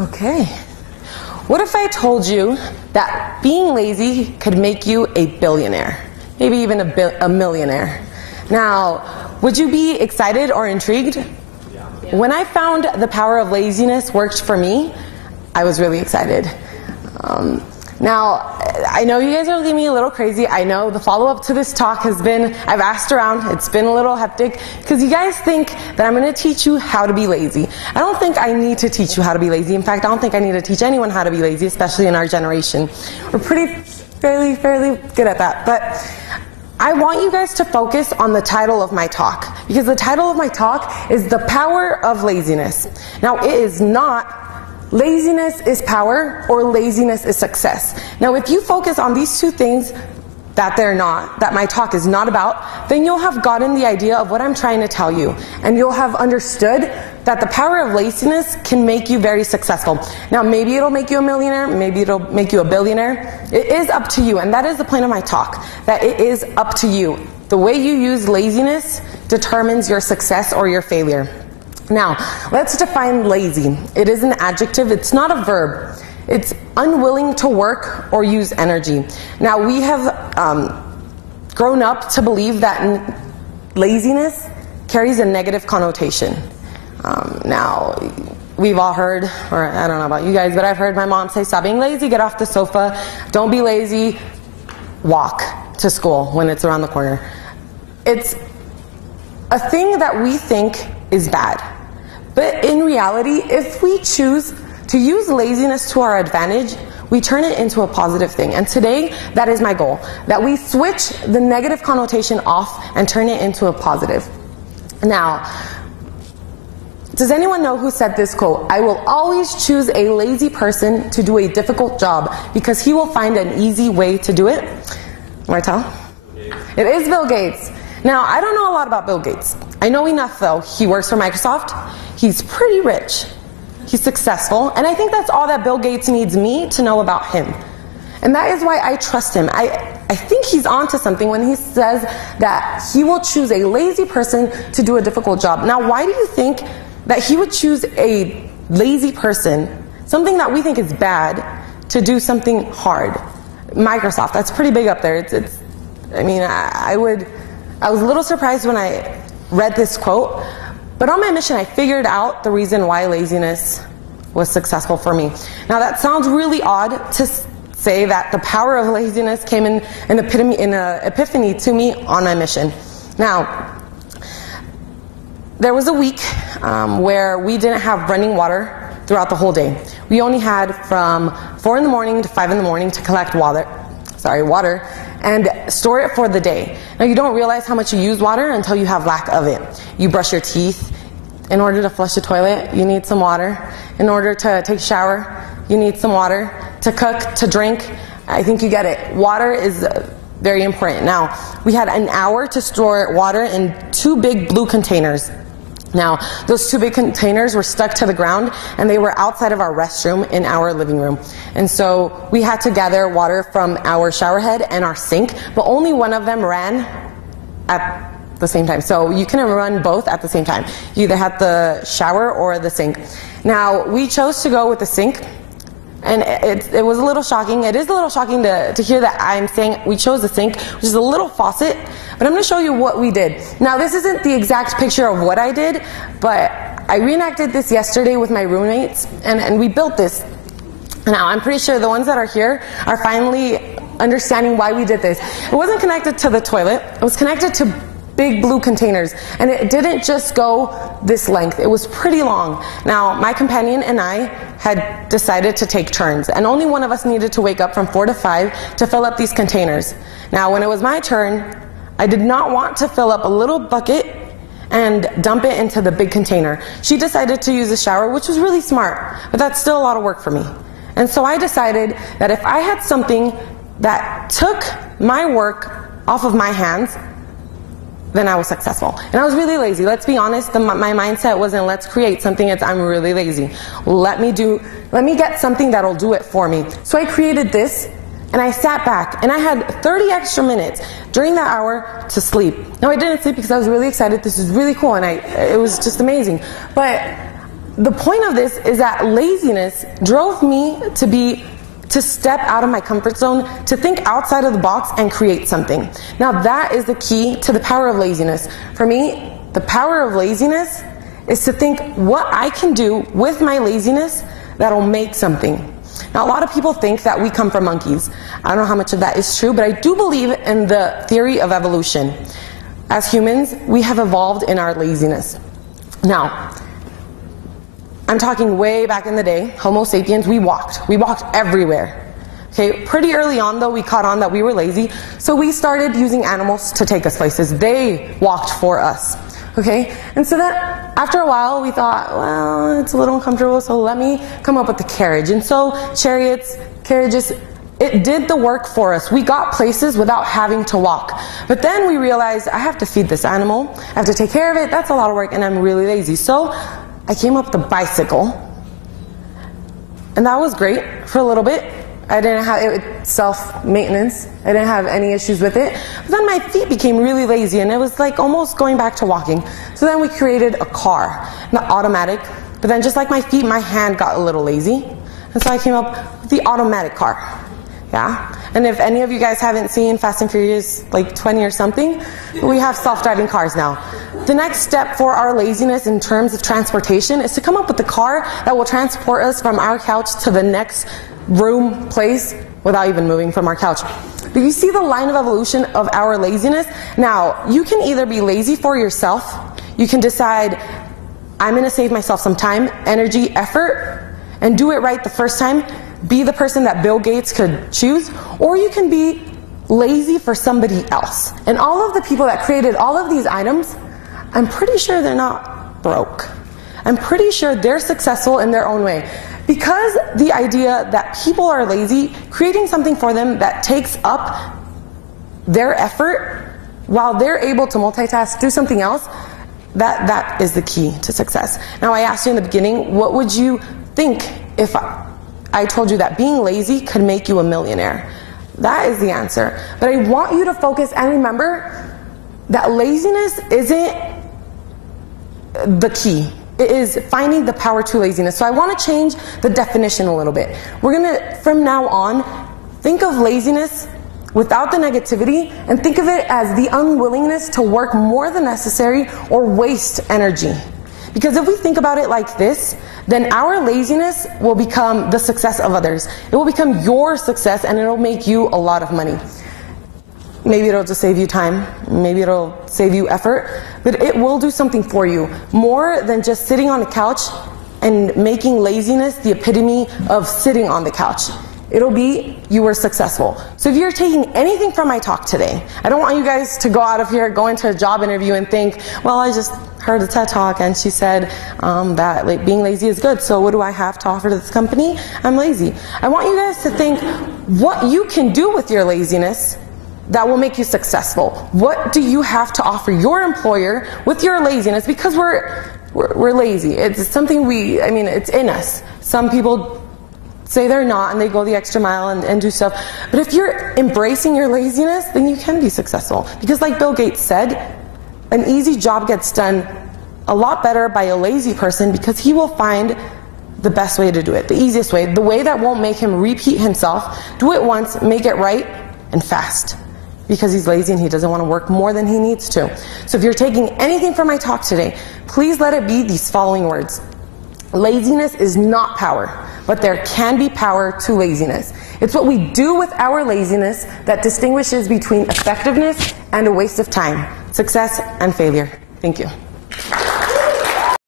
Okay. What if I told you that being lazy could make you a billionaire? Maybe even a millionaire. Now, would you be excited or intrigued? Yeah. When I found the power of laziness worked for me, I was really excited. Now, I know you guys are looking at me a little crazy. I know the follow-up to this talk has been, I've asked around, it's been a little hectic, because you guys think that I'm going to teach you how to be lazy. I don't think I need to teach you how to be lazy. In fact, I don't think I need to teach anyone how to be lazy, especially in our generation. We're fairly good at that. But I want you guys to focus on the title of my talk, because the title of my talk is The Power of Laziness. Now, it is not laziness is power or laziness is success. Now, if you focus on these two things that my talk is not about, then you'll have gotten the idea of what I'm trying to tell you. And you'll have understood that the power of laziness can make you very successful. Now, maybe it'll make you a millionaire, maybe it'll make you a billionaire. It is up to you, and that is the point of my talk, that it is up to you. The way you use laziness determines your success or your failure. Now, let's define lazy. It is an adjective, it's not a verb. It's unwilling to work or use energy. Now, we have grown up to believe that laziness carries a negative connotation. Now, we've all heard, or I don't know about you guys, but I've heard my mom say, stop being lazy, get off the sofa, don't be lazy, walk to school when it's around the corner. It's a thing that we think is bad. But in reality, if we choose to use laziness to our advantage, we turn it into a positive thing. And today, that is my goal, that we switch the negative connotation off and turn it into a positive. Now, does anyone know who said this quote? I will always choose a lazy person to do a difficult job because he will find an easy way to do it. Martel? It is Bill Gates. Now, I don't know a lot about Bill Gates. I know enough, though. He works for Microsoft. He's pretty rich. He's successful. And I think that's all that Bill Gates needs me to know about him. And that is why I trust him. I think he's onto something when he says that he will choose a lazy person to do a difficult job. Now, why do you think that he would choose a lazy person, something that we think is bad, to do something hard? Microsoft, that's pretty big up there. I was a little surprised when I read this quote, but on my mission I figured out the reason why laziness was successful for me. Now, that sounds really odd to say that the power of laziness came in an epiphany to me on my mission. Now, there was a week where we didn't have running water throughout the whole day. We only had from 4 in the morning to 5 in the morning to collect water, and store it for the day. Now, you don't realize how much you use water until you have lack of it. You brush your teeth. In order to flush the toilet, you need some water. In order to take a shower, you need some water. To cook, to drink, I think you get it. Water is very important. Now, we had an hour to store water in 2 big blue containers. Now, those 2 big containers were stuck to the ground, and they were outside of our restroom in our living room. And so we had to gather water from our shower head and our sink, but only one of them ran at the same time. So you can run both at the same time. You either had the shower or the sink. Now, we chose to go with the sink, and it was a little shocking. It is a little shocking to hear that I'm saying we chose the sink, which is a little faucet, but I'm going to show you what we did. Now, this isn't the exact picture of what I did, but I reenacted this yesterday with my roommates, and we built this. Now, I'm pretty sure the ones that are here are finally understanding why we did this. It wasn't connected to the toilet. It was connected to big blue containers, and it didn't just go this length. It was pretty long. Now, my companion and I had decided to take turns, and only one of us needed to wake up from 4 to 5 to fill up these containers. Now, when it was my turn, I did not want to fill up a little bucket and dump it into the big container. She decided to use the shower, which was really smart, but that's still a lot of work for me. And so I decided that if I had something that took my work off of my hands, then I was successful. And I was really lazy. Let's be honest, my mindset wasn't let's create something, it's I'm really lazy. Let me get something that'll do it for me. So I created this, and I sat back, and I had 30 extra minutes during that hour to sleep. Now, I didn't sleep because I was really excited. This is really cool, and it was just amazing. But the point of this is that laziness drove me to step out of my comfort zone, to think outside of the box and create something. Now that is the key to the power of laziness. For me, the power of laziness is to think what I can do with my laziness that'll make something. Now, a lot of people think that we come from monkeys. I don't know how much of that is true, but I do believe in the theory of evolution. As humans, we have evolved in our laziness. Now, I'm talking way back in the day, Homo sapiens, we walked everywhere. Okay, pretty early on though, we caught on that we were lazy, so we started using animals to take us places. They walked for us. Okay, and so that after a while we thought, well, it's a little uncomfortable, so let me come up with the carriage. And so chariots, carriages, it did the work for us. We got places without having to walk. But then we realized, I have to feed this animal, I have to take care of it, that's a lot of work, and I'm really lazy. So I came up with a bicycle, and that was great for a little bit. I didn't have it, self-maintenance. I didn't have any issues with it. But then my feet became really lazy, and it was like almost going back to walking. So then we created a car, not automatic. But then just like my feet, my hand got a little lazy. And so I came up with the automatic car. Yeah? And if any of you guys haven't seen Fast and Furious, like 20 or something, we have self-driving cars now. The next step for our laziness in terms of transportation is to come up with a car that will transport us from our couch to the next room, place, without even moving from our couch. But you see the line of evolution of our laziness? Now, you can either be lazy for yourself, you can decide, I'm going to save myself some time, energy, effort, and do it right the first time, be the person that Bill Gates could choose, or you can be lazy for somebody else. And all of the people that created all of these items, I'm pretty sure they're not broke. I'm pretty sure they're successful in their own way. Because the idea that people are lazy, creating something for them that takes up their effort while they're able to multitask, do something else, that is the key to success. Now, I asked you in the beginning, what would you think if I told you that being lazy could make you a millionaire? That is the answer. But I want you to focus and remember that laziness isn't the key. It is finding the power to laziness. So I want to change the definition a little bit. We're going to, from now on, think of laziness without the negativity and think of it as the unwillingness to work more than necessary or waste energy. Because if we think about it like this, then our laziness will become the success of others. It will become your success, and it'll make you a lot of money. Maybe it'll just save you time, maybe it'll save you effort, but it will do something for you more than just sitting on the couch and making laziness the epitome of sitting on the couch. It'll be you were successful. So if you're taking anything from my talk today, I don't want you guys to go out of here, go into a job interview and think, well, I just heard a TED Talk and she said that being lazy is good, so what do I have to offer to this company? I'm lazy. I want you guys to think what you can do with your laziness that will make you successful. What do you have to offer your employer with your laziness? Because we're lazy. It's something it's in us. Some people say they're not and they go the extra mile and do stuff. But if you're embracing your laziness, then you can be successful. Because like Bill Gates said, an easy job gets done a lot better by a lazy person because he will find the best way to do it, the easiest way, the way that won't make him repeat himself. Do it once, make it right, and fast. Because he's lazy and he doesn't want to work more than he needs to. So if you're taking anything from my talk today, please let it be these following words. Laziness is not power, but there can be power to laziness. It's what we do with our laziness that distinguishes between effectiveness and a waste of time, success and failure. Thank you.